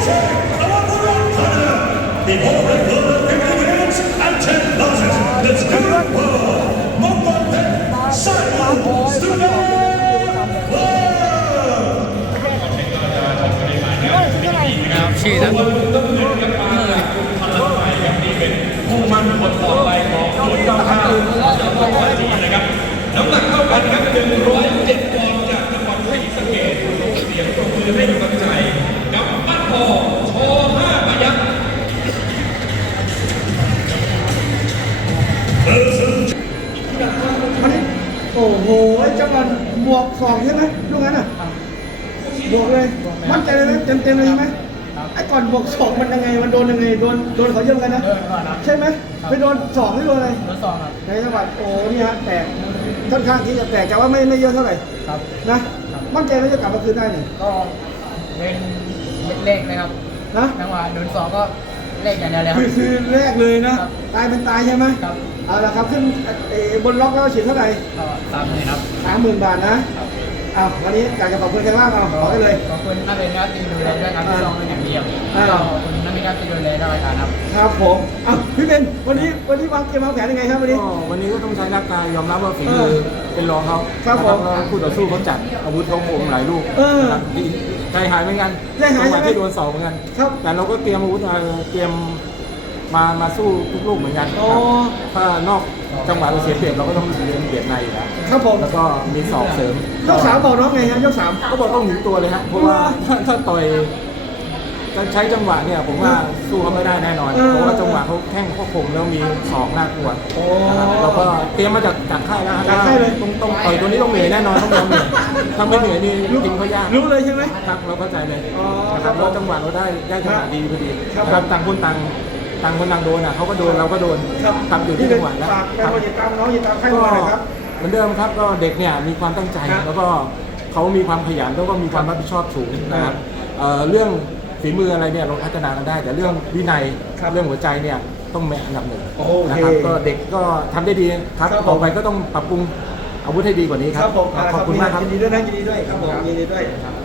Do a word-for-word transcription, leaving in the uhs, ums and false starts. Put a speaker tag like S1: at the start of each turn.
S1: The open global fifty minutes and ten thousand. Let's go. Mombate Sayu Student Club.
S2: ครับชื่อนะ
S3: ผู้มั่นคนต่อไปของคุณก้าวข้าวจากจังหวัดจีนนะครับน้ำหนักเท่ากันครับหนึ่งร้อยเจ็ดปอนด์จากจังหวัดศรีสะเกษเสียงปรบมือให้กำลังใจกับบ้านพอชอห้าพยัคฆ์
S4: มันนี่โอ้โหจังหวะบวกสองใช่ไหมลูกนั้นอ่ะบวกเลยมั่นใจเลยนะเต็มเต็มๆเลยใช่ไหมไอ้ก่อนบวกสองมันยังไงมันโดนยังไงโดนโดนเขาเยอะกันนะใช่ไหมไปโดนสองไม่โดนอะไร
S2: โดนสองครับ
S4: ในจังหวัดโอ้นี่ฮะแตกค่อนข้างที่จะแตกแต่ว่าไม่ไม่เยอะเท่าไหร่
S2: ครับ
S4: นะมั่นใจว่าจะกลับมาคืนได้เนี่ย
S2: ก็เป็นเลขนะครับ
S4: นะ
S2: จังหวะโดนสองก็เลขอย่างเดียวเลยครั
S4: คื
S2: บ
S4: อคือแรกเลยนะครับ ตายเป็นตายใช่ไหม
S2: ครับ
S4: เอาละครับขึ้นเอ่อบนล็อกแล้วฉีดเท่าไหร่
S2: ก็สามหมื่นครับ
S4: สามหมื่นบาทนะอ้าววันนี้อยากจะขอบคุณใครบ้างเอาขอได้เลย
S2: ขอบคุณนักเรียนนักตีดูแลด้วยครับที่ซองเป็นอย่างดีครับ
S4: อ่า
S2: ก็ขอบคุณนักเรียนนักตีดูแลด้วยการครับ
S4: ครับผมอ้าวพี่เบนวันนี้วันนี้วางเกมวางแผนยังไงครับวันนี้
S5: ก็วันนี้ก็ต้องใช้ร่างกายยอมรับว่าฝีมือเป็นรองเขา
S4: ครับผม
S5: แล้วคู่ต่อสู้เขาจัดอาวุธเขาคมหลายลูก
S4: เออ
S5: นะครับดีใจหายเหมือนกัน
S4: ใจหาย
S5: จังหวะ
S4: ใช่ไหม
S5: ที่โดนสองเหมือนกัน
S4: ครับ
S5: แต่เราก็เตรียมอาวุธมาเตรียมมามาสู้ทุกลูกเหมือนกัน
S4: อ๋อ
S5: ครับถ้านอกจังหวะเราเสียเปรียบเราก็ต้องเรียนเบียดในอยู่แล้ว
S4: ครับผม
S5: แล้วก็มีศอกเสริม
S4: ยกสามบอกน้องไงฮะยกสาม
S5: ก็บอกต้องหนีตัวเลยฮะเพราะว่าถ้าถ้าต่อยจะใช้จังหวะเนี่ยผมว่าสู้เขาไม่ได้แน่นอน
S4: เออ
S5: เพราะว่าจังหวะเขาแข้งเขาคมแล้วมีศอกน่ากลัว
S4: โอ้
S5: นะครับเราก็เตรียมมาจากจากค่ายแล้วฮะ
S4: จากค่ายเลย
S5: ต้องต้องต่อยตัวนี้ต้องเหนื่อยแน่นอนต้องยอมเหนื่อยถ้าไม่เหนื่อยนี่จริงเขายาก
S4: รู้เลยใช่ไหม
S5: ครับเราเข้าใจเลย
S4: อ๋อ
S5: นะครับแล้วจังหวะเราได้ได้จังหวะดีพอดี
S4: ครับ
S5: นะครับต่างคนต่างต่างคนต่างโดนอ่ะเขาก็โดนเราก็โดน
S4: ครับ
S5: ทำอยู่ที่จังหวะแล้ว
S4: ฝากแฟน
S5: ครับ
S4: บอลอย่าตามน้องอย่าตามใคร
S5: ก็
S4: มาหน่อยครับ
S5: เหมือนเดิมครับก็เด็กเนี่ยมีความตั้งใจ
S4: ครับ
S5: แล้วก็เขามีความขยันแล้วก็มีความรับผิดชอบสูงนะครับเอ่อเรื่องฝีมืออะไรเนี่ยเราพัฒนากันได้ แต่เรื่องวินัย
S4: ครับ
S5: เรื่องหัวใจเนี่ยต้องแม่อันดับหนึ่ง
S4: โอเค
S5: นะครับก็เด็กก็ทำได้ดีครับ
S4: ครับผม
S5: ต่อไปก็ต้องปรับปรุงอาวุธให้ดีกว่านี้ค
S4: ค
S5: รั
S4: รั
S5: บบ
S4: ผม
S5: ขอบคุณมากครับ
S4: ยินดีด้วยนะยินดีด้วยครับผมยินดีด้วย